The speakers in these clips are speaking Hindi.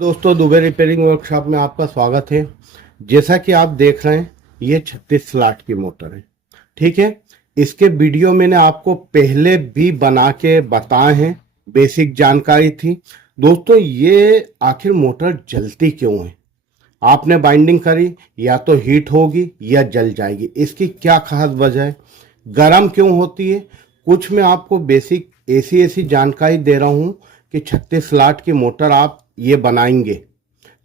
दोस्तों, दुबे रिपेयरिंग वर्कशॉप में आपका स्वागत है। जैसा कि आप देख रहे हैं, ये 36 स्लॉट की मोटर है। ठीक है, इसके वीडियो मैंने आपको पहले भी बना के बताए हैं, बेसिक जानकारी थी। दोस्तों, ये आखिर मोटर जलती क्यों है? आपने बाइंडिंग करी, या तो हीट होगी या जल जाएगी। इसकी क्या खास वजह है? गर्म क्यों होती है? कुछ मैं आपको बेसिक ऐसी ऐसी जानकारी दे रहा हूं कि 36 स्लॉट की मोटर आप ये बनाएंगे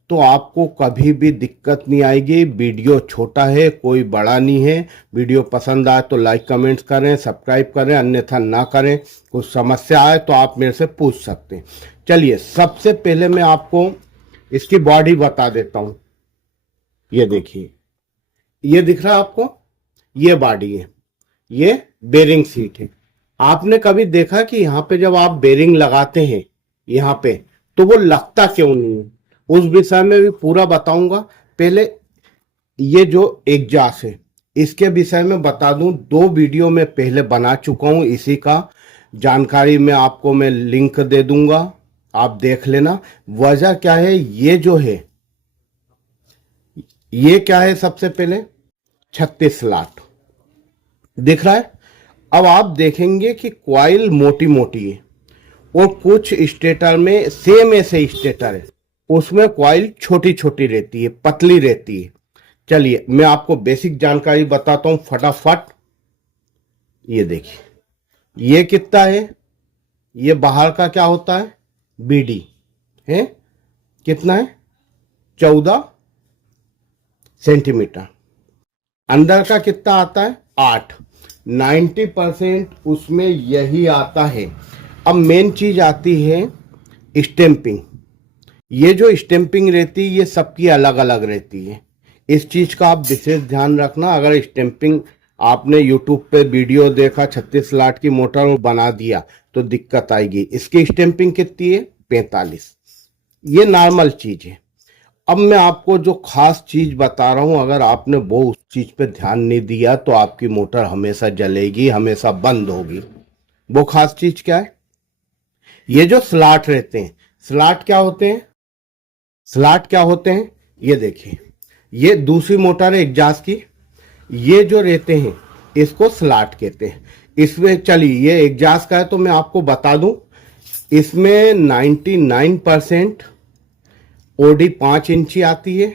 तो आपको कभी भी दिक्कत नहीं आएगी। वीडियो छोटा है, कोई बड़ा नहीं है। वीडियो पसंद आए तो लाइक कमेंट्स करें, सब्सक्राइब करें, अन्यथा ना करें। कुछ समस्या आए तो आप मेरे से पूछ सकते हैं। चलिए, सबसे पहले मैं आपको इसकी बॉडी बता देता हूं। ये देखिए, ये दिख रहा है आपको? ये बॉडी है, ये बेरिंग सीट है। आपने कभी देखा कि यहाँ पे जब आप बेरिंग लगाते हैं यहाँ पे, तो वो लगता क्यों नहीं है? उस विषय में भी पूरा बताऊंगा। पहले ये जो एग्जॉस्ट है, इसके विषय में बता दूं। 2 वीडियो में पहले बना चुका हूं इसी का। जानकारी में आपको मैं लिंक दे दूंगा, आप देख लेना। वजह क्या है? ये जो है, ये क्या है? सबसे पहले 36 स्लॉट दिख रहा है। अब आप देखेंगे कि कॉइल मोटी मोटी है और कुछ स्टेटर में सेम ऐसे स्टेटर है, उसमें कॉइल छोटी छोटी रहती है, पतली रहती है। चलिए, मैं आपको बेसिक जानकारी बताता हूं फटाफट। ये देखिए, ये कितना है? ये बाहर का क्या होता है? बीडी है। कितना है? 14 सेंटीमीटर। अंदर का कितना आता है? 8। 90% उसमें यही आता है। अब मेन चीज आती है स्टैंपिंग। ये जो स्टैंपिंग रहती है, ये सबकी अलग अलग रहती है। इस चीज का आप विशेष ध्यान रखना। अगर स्टैंपिंग आपने यूट्यूब पे वीडियो देखा, 36 स्लॉट की मोटर बना दिया, तो दिक्कत आएगी। इसकी स्टैंपिंग कितनी है? 45। ये नॉर्मल चीज है। अब मैं आपको जो खास चीज बता रहा हूं, अगर आपने वो उस चीज पे ध्यान नहीं दिया तो आपकी मोटर हमेशा जलेगी, हमेशा बंद होगी। वो खास चीज क्या है? ये जो स्लॉट रहते हैं, स्लॉट क्या होते हैं? स्लॉट क्या होते हैं? ये देखिए, ये दूसरी मोटर है एग्जॉस्ट की। ये जो रहते हैं, इसको स्लॉट कहते हैं। इसमें चलिए, ये एग्जॉस्ट का है तो मैं आपको बता दूं, इसमें 99% ओडी 5 इंची आती है,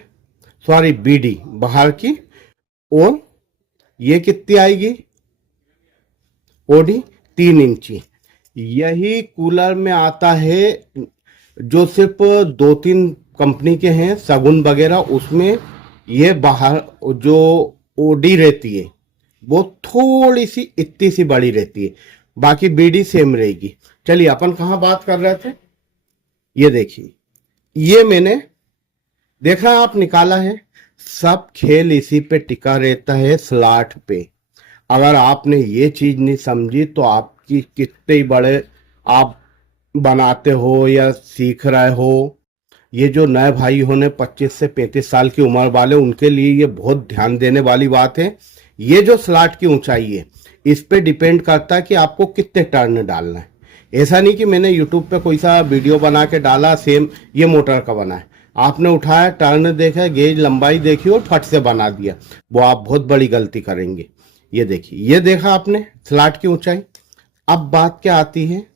सॉरी बीडी बाहर की। और ये कितनी आएगी? ओडी 3 इंची। यही कूलर में आता है जो सिर्फ 2-3 कंपनी के हैं, सगुन वगैरह। उसमें ये बाहर जो ओडी रहती है, वो थोड़ी सी इतनी सी बड़ी रहती है, बाकी बीडी सेम रहेगी। चलिए, अपन कहाँ बात कर रहे थे? ये देखिए, ये मैंने देख रहा है आप निकाला है। सब खेल इसी पे टिका रहता है, स्लॉट पे। अगर आपने ये चीज नहीं समझी तो आपकी कितने ही बड़े आप बनाते हो या सीख रहे हो, ये जो नए भाई होने 25 से 35 साल की उम्र वाले, उनके लिए ये बहुत ध्यान देने वाली बात है। ये जो स्लॉट की ऊंचाई है, इस पे डिपेंड करता है कि आपको कितने टर्न डालना है। ऐसा नहीं कि मैंने यूट्यूब पे कोई सा वीडियो बना के डाला, सेम ये मोटर का बना है। आपने उठाया, टर्न देखा, गेज लंबाई देखी और फट से बना दिया, वो आप बहुत बड़ी गलती करेंगे। ये देखिए, ये देखा आपने स्लॉट की ऊंचाई। अब बात क्या आती है?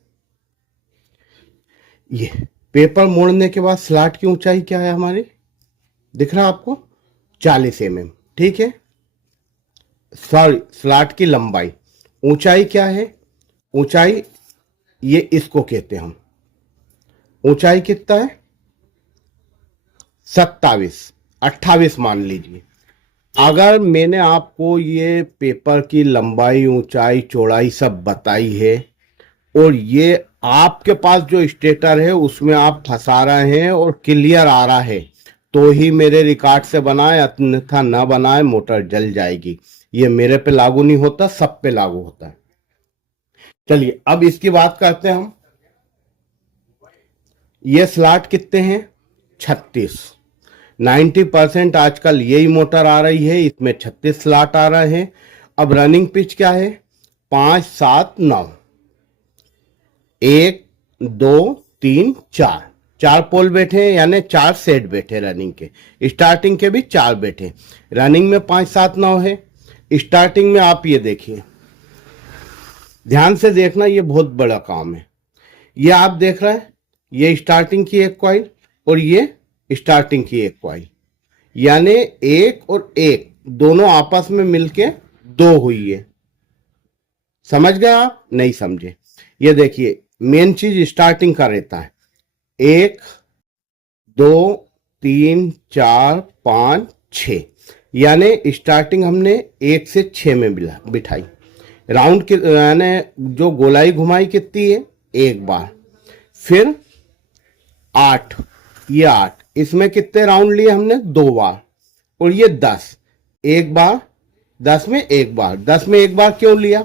ये पेपर मोड़ने के बाद स्लॉट की ऊंचाई क्या है हमारी? दिख रहा आपको? 40 mm। ठीक है, सॉरी, स्लॉट की लंबाई। ऊंचाई क्या है? ऊंचाई ये इसको कहते हैं हम। ऊंचाई कितना है? 27, 28 मान लीजिए। अगर मैंने आपको ये पेपर की लंबाई, ऊंचाई, चौड़ाई सब बताई है, और ये आपके पास जो स्टेटर है उसमें आप फंसा रहे हैं और क्लियर आ रहा है, तो ही मेरे रिकॉर्ड से बनाए, अन्यथा ना बनाए, मोटर जल जाएगी। ये मेरे पे लागू नहीं होता, सब पे लागू होता है। चलिए, अब इसकी बात करते हैं हम। ये स्लॉट कितने हैं? 36। 90% आजकल यही मोटर आ रही है, इसमें 36 स्लॉट आ रहे हैं। अब रनिंग पिच क्या है? 5, 7, 9। 1, 2, 3, 4। 4 पोल बैठे हैं, यानी 4 सेट बैठे रनिंग के। स्टार्टिंग के भी 4 बैठे, रनिंग में 5 7 9 है। स्टार्टिंग में आप ये देखिए, ध्यान से देखना, ये बहुत बड़ा काम है। ये आप देख रहे हैं, ये स्टार्टिंग की एक कॉइल और ये स्टार्टिंग की एक कॉइल, यानी एक और एक दोनों आपस में मिलके 2 हुई है। समझ गए आप? नहीं समझे? ये देखिए, मेन चीज स्टार्टिंग का रहता है। 1 2 3 4 5 6, यानी स्टार्टिंग हमने 1 से 6 में बिठाई। राउंड के यानी जो गोलाई घुमाई कितनी है? 1 बार। फिर 8, ये 8, इसमें कितने राउंड लिए हमने? 2 बार। और ये 10, 1 बार, 10 में 1 बार। 10 में 1 बार क्यों लिया?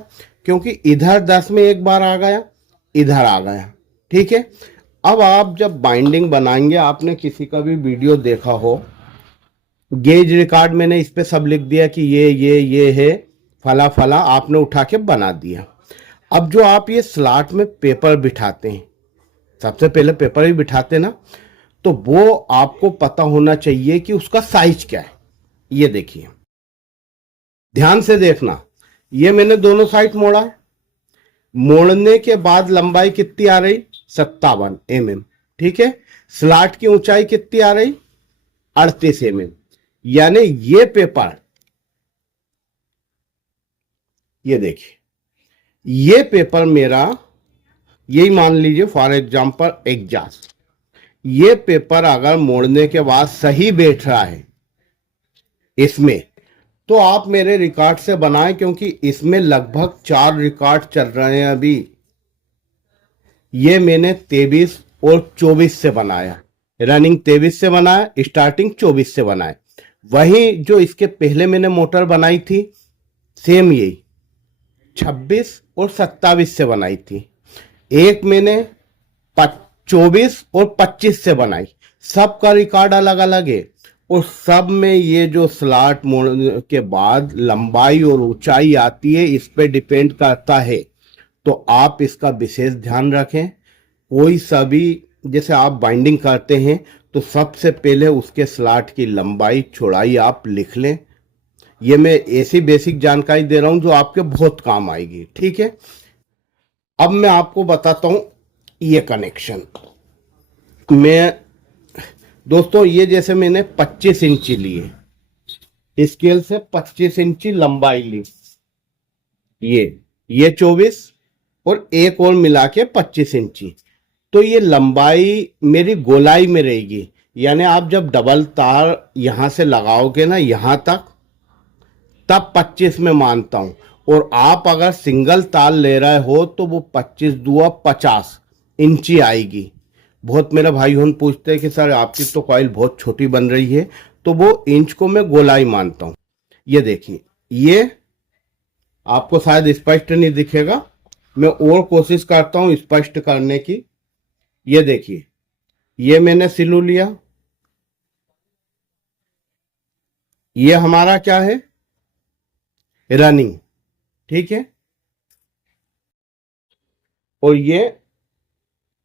क्योंकि इधर 10 में 1 बार आ गया, इधर आ गया। ठीक है। अब आप जब बाइंडिंग बनाएंगे, आपने किसी का भी वीडियो देखा हो, गेज रिकॉर्ड मैंने इस पे सब लिख दिया कि ये है फला फला, आपने उठा के बना दिया। अब जो आप ये स्लॉट में पेपर बिठाते हैं, सबसे पहले पेपर ही बिठाते ना, तो वो आपको पता होना चाहिए कि उसका साइज क्या है। ये देखिए, ध्यान से देखना, ये मैंने दोनों साइड मोड़ा है। मोड़ने के बाद लंबाई कितनी आ रही? 57 mm। ठीक है। स्लॉट की ऊंचाई कितनी आ रही? 38 mm। यानी ये पेपर, ये देखिए, ये पेपर मेरा, यही मान लीजिए फॉर एग्जांपल एग्जास्ट, ये पेपर अगर मोड़ने के बाद सही बैठ रहा है इसमें, तो आप मेरे रिकॉर्ड से बनाएं, क्योंकि इसमें लगभग 4 रिकॉर्ड चल रहे हैं अभी। ये मैंने 23 और 24 से बनाया, रनिंग 23 से बनाया, स्टार्टिंग 24 से बनाया। वही जो इसके पहले मैंने मोटर बनाई थी, सेम यही 26 और 27 से बनाई थी। एक मैंने 24 और 25 से बनाई। सबका रिकॉर्ड अलग अलग है, और सब में ये जो स्लॉट मोड़ने के बाद लंबाई और ऊंचाई आती है, इस पे डिपेंड करता है। तो आप इसका विशेष ध्यान रखें। कोई सा भी, जैसे आप बाइंडिंग करते हैं, तो सबसे पहले उसके स्लॉट की लंबाई चौड़ाई आप लिख लें। ये मैं ऐसी बेसिक जानकारी दे रहा हूं जो आपके बहुत काम आएगी। ठीक है। अब मैं आपको बताता हूं ये कनेक्शन। मैं दोस्तों, ये जैसे मैंने 25 इंची लिए, स्केल से 25 इंची लंबाई ली, ये 24 और एक और मिला के 25 इंची। तो ये लंबाई मेरी गोलाई में रहेगी। यानी आप जब डबल तार यहां से लगाओगे ना यहां तक, तब 25 में मानता हूं। और आप अगर सिंगल तार ले रहे हो तो वो 25 दुआ 50 इंची आएगी। बहुत मेरे भाई बहन पूछते हैं कि सर आपकी तो कॉइल बहुत छोटी बन रही है, तो वो इंच को मैं गोलाई मानता हूं। ये देखिए, ये आपको शायद स्पष्ट नहीं दिखेगा, मैं और कोशिश करता हूं स्पष्ट करने की। ये देखिए, ये मैंने सिलू लिया, ये हमारा क्या है? रनिंग। ठीक है। और ये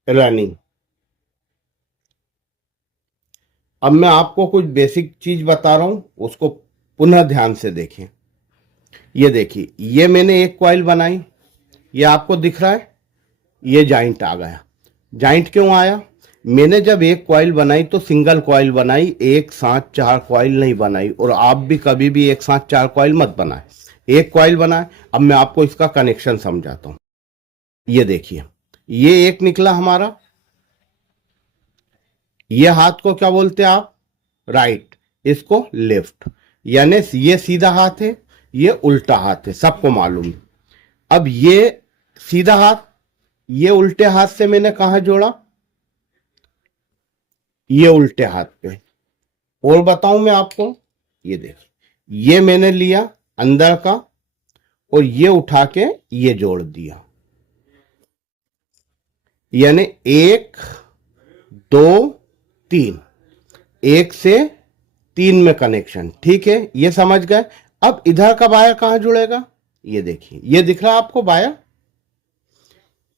रनिंग। अब मैं आपको कुछ बेसिक चीज बता रहा हूं, उसको पुनः ध्यान से देखें। ये देखिए, ये मैंने एक कॉइल बनाई, ये आपको दिख रहा है, ये जॉइंट आ गया। जॉइंट क्यों आया? मैंने जब एक कॉइल बनाई तो सिंगल कॉइल बनाई, एक साथ 4 कॉइल नहीं बनाई। और आप भी कभी भी एक साथ 4 कॉइल मत बनाए, एक कॉइल बनाए। अब मैं आपको इसका कनेक्शन समझाता हूं। ये देखिए, ये एक निकला हमारा, ये हाथ को क्या बोलते हैं आप? राइट, इसको लेफ्ट। यानी ये सीधा हाथ है, ये उल्टा हाथ है, सबको मालूम है। अब ये सीधा हाथ, ये उल्टे हाथ से मैंने कहा जोड़ा? ये उल्टे हाथ पे। और बताऊं मैं आपको, ये देखिए, ये मैंने लिया अंदर का, और ये उठा के ये जोड़ दिया। यानी 1 2 3, 1 से 3 में कनेक्शन। ठीक है, ये समझ गए। अब इधर का वायर कहां जुड़ेगा? ये देखिए, ये दिख रहा है आपको वायर?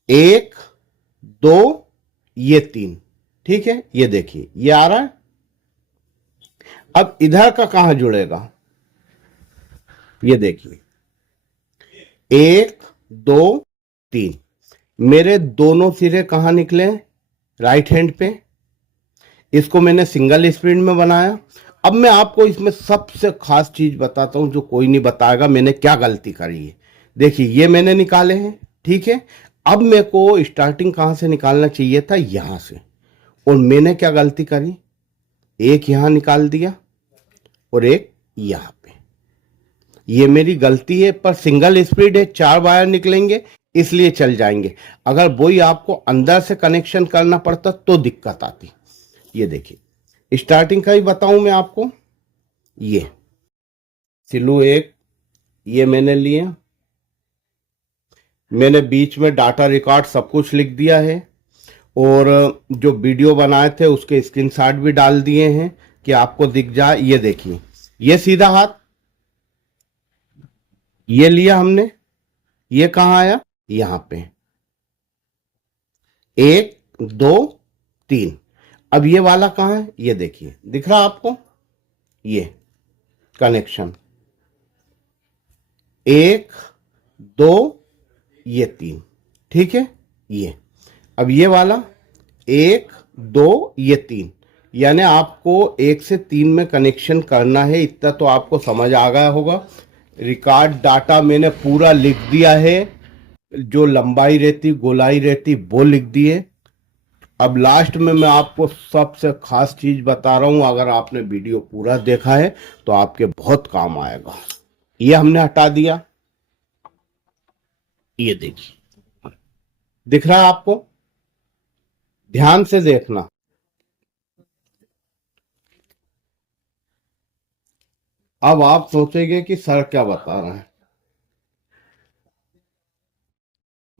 1 2, ये 3, ठीक है, ये देखिए ये आ रहा है। अब इधर का कहां जुड़ेगा, ये देखिए 1 2 3, मेरे दोनों सिरे कहां निकले, राइट हैंड पे। इसको मैंने सिंगल स्पीड में बनाया। अब मैं आपको इसमें सबसे खास चीज बताता हूं जो कोई नहीं बताएगा, मैंने क्या गलती करी है। देखिए ये मैंने निकाले हैं, ठीक है। अब मेरे को स्टार्टिंग कहां से निकालना चाहिए था, यहां से। और मैंने क्या गलती करी, एक यहां निकाल दिया और एक यहां पे। ये मेरी गलती है, पर सिंगल स्पीड है, 4 वायर निकलेंगे इसलिए चल जाएंगे। अगर वही आपको अंदर से कनेक्शन करना पड़ता तो दिक्कत आती। ये देखिए स्टार्टिंग का ही बताऊं मैं आपको, ये सिलू एक ये मैंने लिया, मैंने बीच में डाटा रिकॉर्ड सब कुछ लिख दिया है, और जो वीडियो बनाए थे उसके स्क्रीनशॉट भी डाल दिए हैं कि आपको दिख जाए। ये देखिए ये सीधा हाथ, ये लिया हमने, ये कहां आया, यहां पे 1 2 3। अब ये वाला कहां है, ये देखिए दिख रहा आपको, ये कनेक्शन 1 2 ये 3, ठीक है। ये अब ये वाला 1 2 ये 3, यानी आपको 1 से 3 में कनेक्शन करना है। इतना तो आपको समझ आ गया होगा। रिकॉर्ड डाटा मैंने पूरा लिख दिया है, जो लंबाई रहती गोलाई रहती वो लिख दिए। अब लास्ट में मैं आपको सबसे खास चीज बता रहा हूं, अगर आपने वीडियो पूरा देखा है तो आपके बहुत काम आएगा। ये हमने हटा दिया, ये देखिए दिख रहा है आपको, ध्यान से देखना। अब आप सोचेंगे कि सर क्या बता रहा है।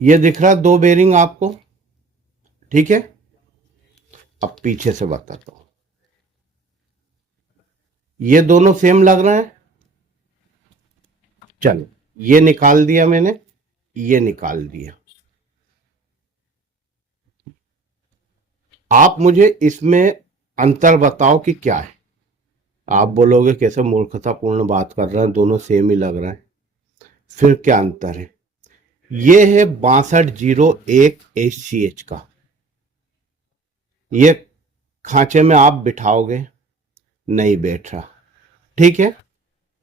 ये दिख रहा है 2 बेरिंग आपको, ठीक है। अब पीछे से बताता हूं, ये दोनों सेम लग रहे हैं। चलो ये निकाल दिया मैंने, ये निकाल दिया। आप मुझे इसमें अंतर बताओ कि क्या है। आप बोलोगे कैसे मूर्खतापूर्ण बात कर रहे हैं, दोनों सेम ही लग रहा है। फिर क्या अंतर है, ये है 6201 HCH का। ये खांचे में आप बिठाओगे, नहीं बैठ रहा, ठीक है।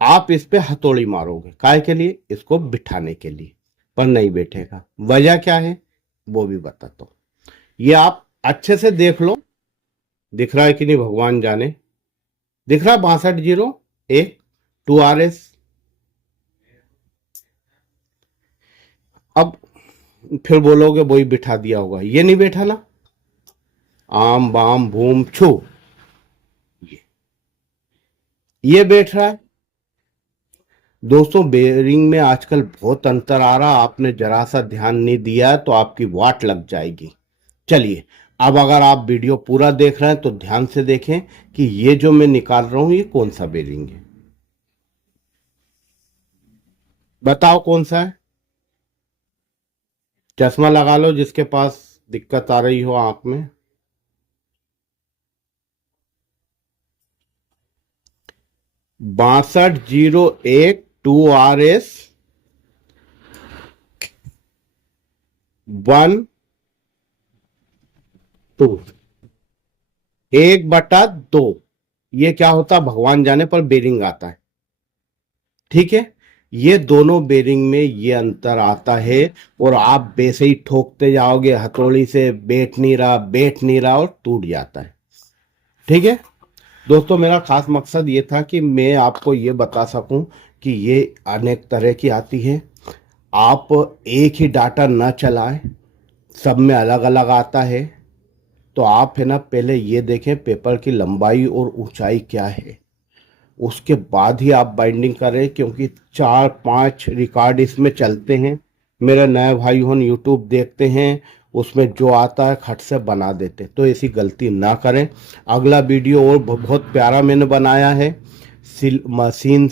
आप इस पे हथौड़ी मारोगे, काय के लिए, इसको बिठाने के लिए, पर नहीं बैठेगा। वजह क्या है वो भी बताता हूं। ये आप अच्छे से देख लो, दिख रहा है कि नहीं भगवान जाने। दिख रहा है 6201 2RS। अब फिर बोलोगे वही बिठा दिया होगा, ये नहीं बैठा ना, आम बाम भूम छू, ये बैठ रहा है। दोस्तों बेरिंग में आजकल बहुत अंतर आ रहा, आपने जरा सा ध्यान नहीं दिया तो आपकी वाट लग जाएगी। चलिए अब अगर आप वीडियो पूरा देख रहे हैं तो ध्यान से देखें कि ये जो मैं निकाल रहा हूं ये कौन सा बेरिंग है, बताओ कौन सा है। चश्मा लगा लो जिसके पास दिक्कत आ रही हो आंख में। 6201 2RS 1 2 1/2। ये क्या होता भगवान जाने, पर बेरिंग आता है, ठीक है। ये दोनों बेरिंग में ये अंतर आता है, और आप वैसे ही ठोकते जाओगे हथौड़ी से, बैठ नहीं रहा बैठ नहीं रहा और टूट जाता है, ठीक है। दोस्तों मेरा खास मकसद ये था कि मैं आपको ये बता सकूं कि ये अनेक तरह की आती है। आप एक ही डाटा न चलाएं, सब में अलग अलग आता है। तो आप है ना पहले ये देखें पेपर की लंबाई और ऊंचाई क्या है, उसके बाद ही आप बाइंडिंग करें, क्योंकि 4-5 रिकॉर्ड इसमें चलते हैं। मेरे नए भाई हो यूट्यूब देखते हैं, उसमें जो आता है खट से बना देते, तो ऐसी गलती ना करें। अगला वीडियो और बहुत प्यारा मैंने बनाया है, मशीन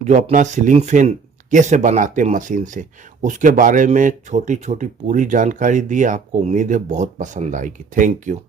जो अपना सीलिंग फैन कैसे बनाते हैं मशीन से, उसके बारे में छोटी छोटी पूरी जानकारी दी। आपको उम्मीद है बहुत पसंद आएगी। Thank you.